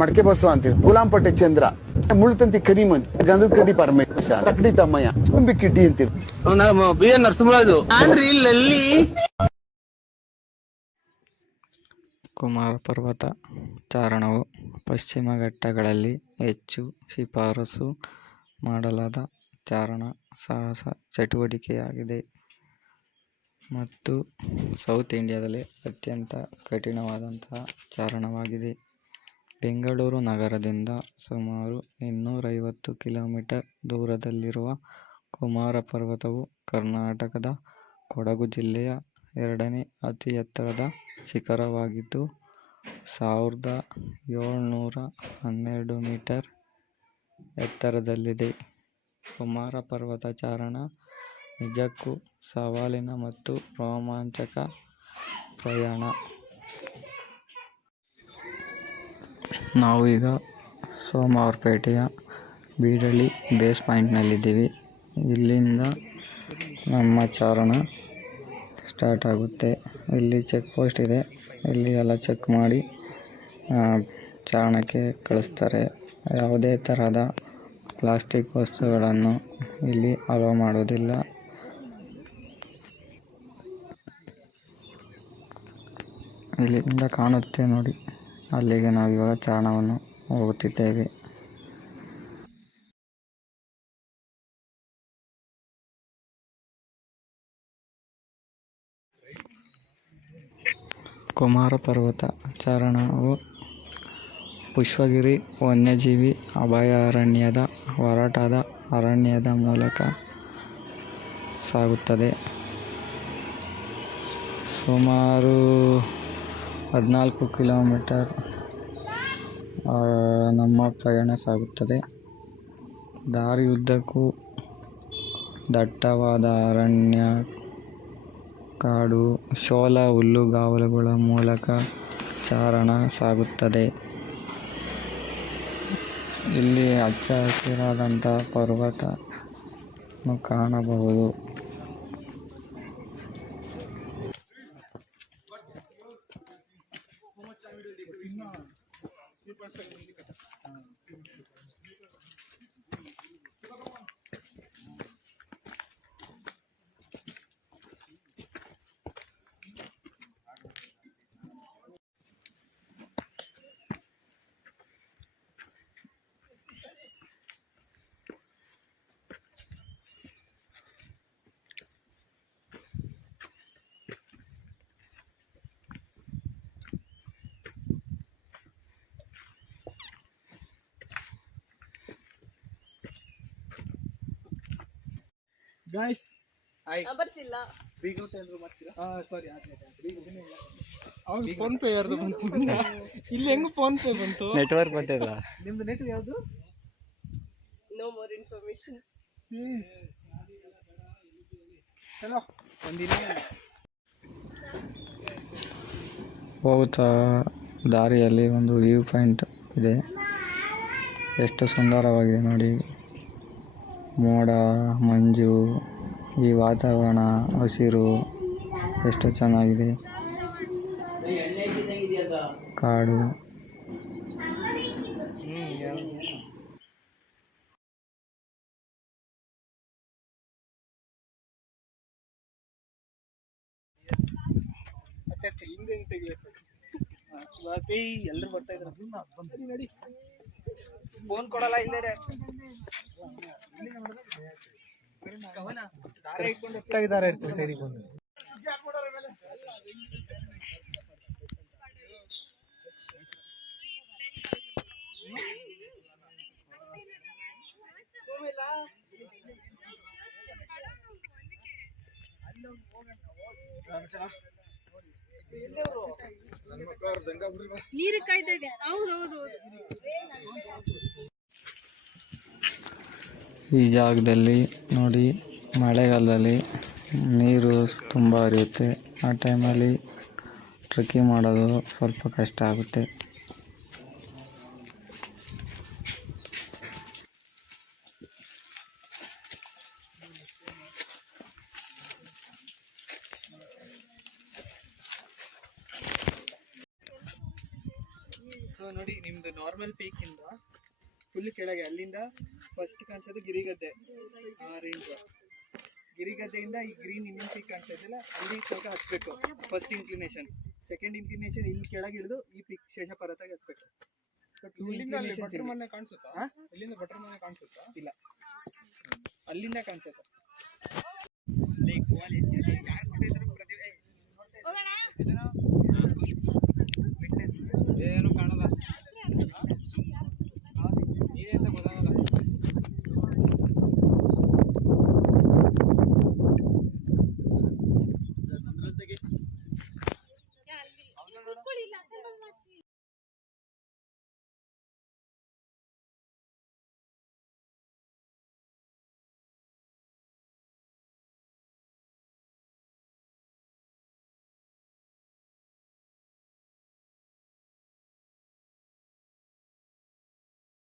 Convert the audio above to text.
ಮಡಕೆ ಬಸವ ಅಂತೀವಿ, ಗುಲಾಂಪಟ್ಟೆ ಚಂದ್ರ, ಮುಳ್ತಂತಿ ಕರಿಮಂತ್, ಗಂಧದ ಕಡ್ಡಿ ಪರಮೇಶ, ತಕ್ಕಡಿ ತಮ್ಮಯ್ಯ, ತುಂಬಿ ಕಿಡ್ಡಿ ಅಂತೀವಿ. ಬಿ ಎನ್ ನರಸಿಂಹರಾಜು ಕುಮಾರ ಪರ್ವತ ಚಾರಣವು ಪಶ್ಚಿಮ ಘಟ್ಟಗಳಲ್ಲಿ ಹೆಚ್ಚು ಶಿಫಾರಸು ಮಾಡಲಾದ ಚಾರಣ ಸಾಹಸ ಚಟುವಟಿಕೆಯಾಗಿದೆ ಮತ್ತು ಸೌತ್ ಇಂಡಿಯಾದಲ್ಲಿ ಅತ್ಯಂತ ಕಠಿಣವಾದಂತಹ ಚಾರಣವಾಗಿದೆ. ಬೆಂಗಳೂರು ನಗರದಿಂದ ಸುಮಾರು 250 ಕಿಲೋಮೀಟರ್ ದೂರದಲ್ಲಿರುವ ಕುಮಾರ ಪರ್ವತವು ಕರ್ನಾಟಕದ ಕೊಡಗು ಜಿಲ್ಲೆಯ 2ನೇ ಅತಿ ಎತ್ತರದ ಶಿಖರವಾಗಿದ್ದು 1712 ಮೀಟರ್ ಎತ್ತರದಲ್ಲಿದೆ. ಕುಮಾರ ಪರ್ವತ ಚಾರಣ ನಿಜಕ್ಕೂ ಸವಾಲಿನ ಮತ್ತು ರೋಮಾಂಚಕ ಪ್ರಯಾಣ. ನಾವು ಈಗ ಸೋಮವಾರಪೇಟೆಯ ಬೀಡಳ್ಳಿ ಬೇಸ್ ಪಾಯಿಂಟ್ನಲ್ಲಿದ್ದೀವಿ. ಇಲ್ಲಿಂದ ನಮ್ಮ ಚಾರಣ ಸ್ಟಾರ್ಟ್ ಆಗುತ್ತೆ. ಇಲ್ಲಿ ಚೆಕ್ ಪೋಸ್ಟ್ ಇದೆ. ಇಲ್ಲಿ ಎಲ್ಲ ಚೆಕ್ ಮಾಡಿ ಚಾರಣಕ್ಕೆ ಕಳಿಸ್ತಾರೆ. ಯಾವುದೇ ತರಹದ ಪ್ಲಾಸ್ಟಿಕ್ ವಸ್ತುಗಳನ್ನು ಇಲ್ಲಿ ಅಲೋ ಮಾಡೋದಿಲ್ಲ. ಇಲ್ಲಿಂದ ಕಾಣುತ್ತೆ ನೋಡಿ, ಅಲ್ಲಿಗೆ ನಾವು ಇವಾಗ ಚಾರಣವನ್ನು ಹೋಗುತ್ತಿದ್ದೇವೆ. ಕುಮಾರ ಪರ್ವತ ಚಾರಣವು ಪುಷ್ಪಗಿರಿ ವನ್ಯಜೀವಿ ಅಭಯಾರಣ್ಯದ ಹೊರಟಾದ ಅರಣ್ಯದ ಮೂಲಕ ಸಾಗುತ್ತದೆ. ಸುಮಾರು 14 ಕಿಲೋಮೀಟರ್ ನಮ್ಮ ಪ್ರಯಾಣ ಸಾಗುತ್ತದೆ. ದಾರಿಯುದ್ದಕ್ಕೂ ದಟ್ಟವಾದ ಅರಣ್ಯ, ಕಾಡು, ಶೋಲ ಹುಲ್ಲುಗಾವಲುಗಳ ಮೂಲಕ ಚಾರಣ ಸಾಗುತ್ತದೆ. ಇಲ್ಲಿ ಹಚ್ಚ ಹಸಿರಾದಂಥ ಪರ್ವತ ಕಾಣಬಹುದು. ಗಾಯ್ಸ್ ಬರ್ತಿಲ್ಲ. ಅವ್ನು ಫೋನ್ ಪೇ ಯಾರ್ದು ಬಂತು? ಇಲ್ಲಿ ಹೆಂಗ್ ಫೋನ್ ಪೇ ಬಂತು? ನೆಟ್ವರ್ಕ್ ಬಂತಿಲ್ಲ. ನಿಮ್ದು ನೆಟ್ ಯಾವುದು? No more information. ಚಲೋ ಒಂದಿನ ಹೋಗುತ್ತಾ ದಾರಿಯಲ್ಲಿ ಒಂದು ವ್ಯೂ ಪಾಯಿಂಟ್ ಇದೆ. ಎಷ್ಟು ಸುಂದರವಾಗಿದೆ ನೋಡಿ. ಮೋಡ, ಮಂಜು, ಈ ವಾತಾವರಣ, ಹಸಿರು ಎಷ್ಟು ಚೆನ್ನಾಗಿದೆ. ಕಾಡು. ಎಲ್ಲರೂ ಬರ್ತಾ ಇದ್ರು. ನೋಡಿ ಫೋನ್ ಕೊಡಲ್ಲ ಇಲ್ಲೇ ದಾರ ಇರ್ತೀವಿ ಸೈಡಿಗೆ ಬಂದು. ನೀರು ಕಾಯ್ತಾ ಇದೆ. ಹೌದೌದು. ಈ ಜಾಗದಲ್ಲಿ ನೋಡಿ, ಮಳೆಗಾಲದಲ್ಲಿ ನೀರು ತುಂಬ ಹರಿಯುತ್ತೆ. ಆ ಟೈಮಲ್ಲಿ ಟ್ರೆಕ್ಕಿಂಗ್ ಮಾಡೋದು ಸ್ವಲ್ಪ ಕಷ್ಟ ಆಗುತ್ತೆ. ನೋಡಿ ನಿಮ್ದು ನಾರ್ಮಲ್ ಪೀಕ್ ಇಂದ ಫುಲ್ ಕೆಳಗೆ ಅಲ್ಲಿಂದ ಫಸ್ಟ್ ಕಾಣಿಸೋದು ಗಿರಿಗದ್ದೆ ಆ ರೇಂಜ್. ಗಿರಿಗದ್ದೆಯಿಂದ ಈ ಗ್ರೀನ್ ಇನ್ನೊಂದು ಪೀಕ್ ಕಾಣಿಸೋದಿಲ್ಲ, ಅಲ್ಲಿ ತನಕ ಹತ್ಬೇಕು ಫಸ್ಟ್ ಇನ್ಕ್ಲಿನೇಷನ್. ಸೆಕೆಂಡ್ ಇನ್ಕ್ಲಿನೇಷನ್ ಇಲ್ಲಿ ಕೆಳಗೆ ಇಳಿದು ಈ ಪೀಕ್ ಶೇಷ ಪರ್ವತಕ್ಕೆ ಹತ್ಬೇಕು. ಇಲ್ಲ, ಅಲ್ಲಿಂದ ಕಾಣಿಸುತ್ತೆ.